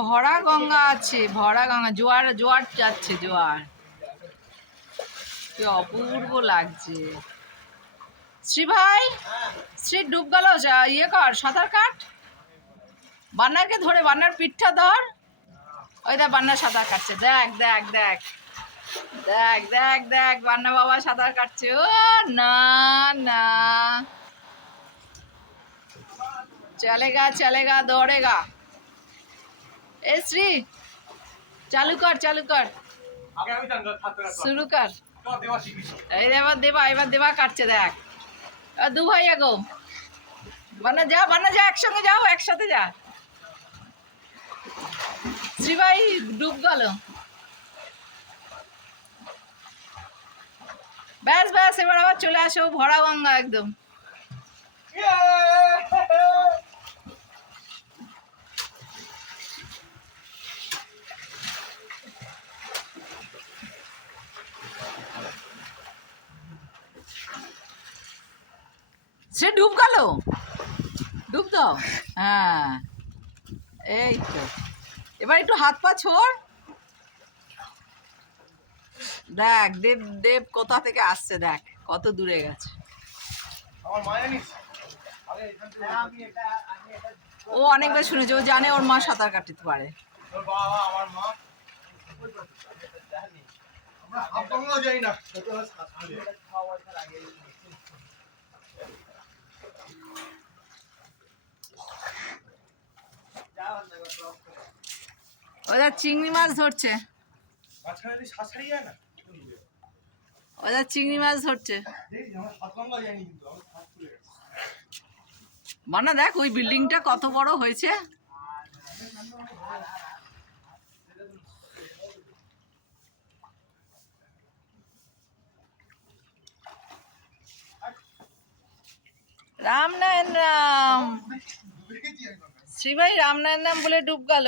ভরা গঙ্গা আছে, ভরা গঙ্গা, জোয়ার জোয়ার যাচ্ছে, জোয়ার। কি অপূর্ব লাগছে। শ্রী ভাই, শ্রী ডুব গেল, ইয়ে কর, সাঁতার কাট। বান্নারকে ধরে, বান্নার পিঠটা ধর। ওই দেখ বান্নার সাঁতার কাটছে, দেখ দেখ দেখ দেখ দেখ দেখ বান্না বাবা সাঁতার কাটছে। ও না না, চলেগা চলেগা দৌড়েগা। এ শ্রী, চালু কর চালু কর, শুরু কর। এই এবার দেবা, এবার দেবা কাটছে, দেখ। দু ভাই গো, বান্না যা, বান্না যা, একসঙ্গে যাও, একসাথে যা। শ্রী ভাই ডুব গেল। ব্যাস ব্যাস, এবার আবার চলে আসো, ভরা গঙ্গা একদম। সে ডুব গেল, ডুব দাও। হ্যাঁ, এই তো, এবার একটু হাত পা ছোড়। দেখ দেব, দেব কোথা থেকে আসছে, দেখ কত দূরে গেছে। ও অনেকবার শুনেছে, ও জানে ওর মা সাঁতার কাটতে পারে। ওরা চিংড়ি মাছ ধরছে, ওরা চিংড়ি মাছ ধরছে। বানা দেখ ওই বিল্ডিংটা কত বড় হয়েছে। রাম নারায়ণ রাম, শ্রী ভাই রাম নারায়ণ রাম বলে ডুব গেল।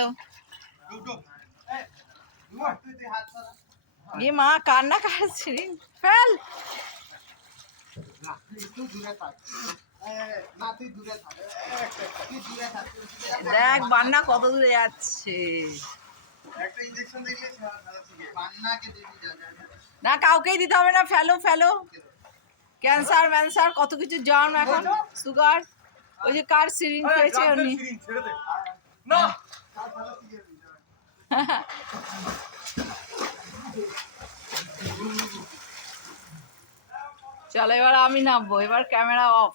এ মা, কান্না কাটছি, ফেল। দেখ বান্না কত দূরে যাচ্ছে। না কাউকেই দিতে হবে না, ফেলো ফেলো। ক্যান্সার ম্যান্সার কত কিছু জার্ম এখন, সুগার। ওই যে কার সিরিঞ্জ পেয়েছে উনি। চলো এবার আমি নামবো, এবার ক্যামেরা অফ।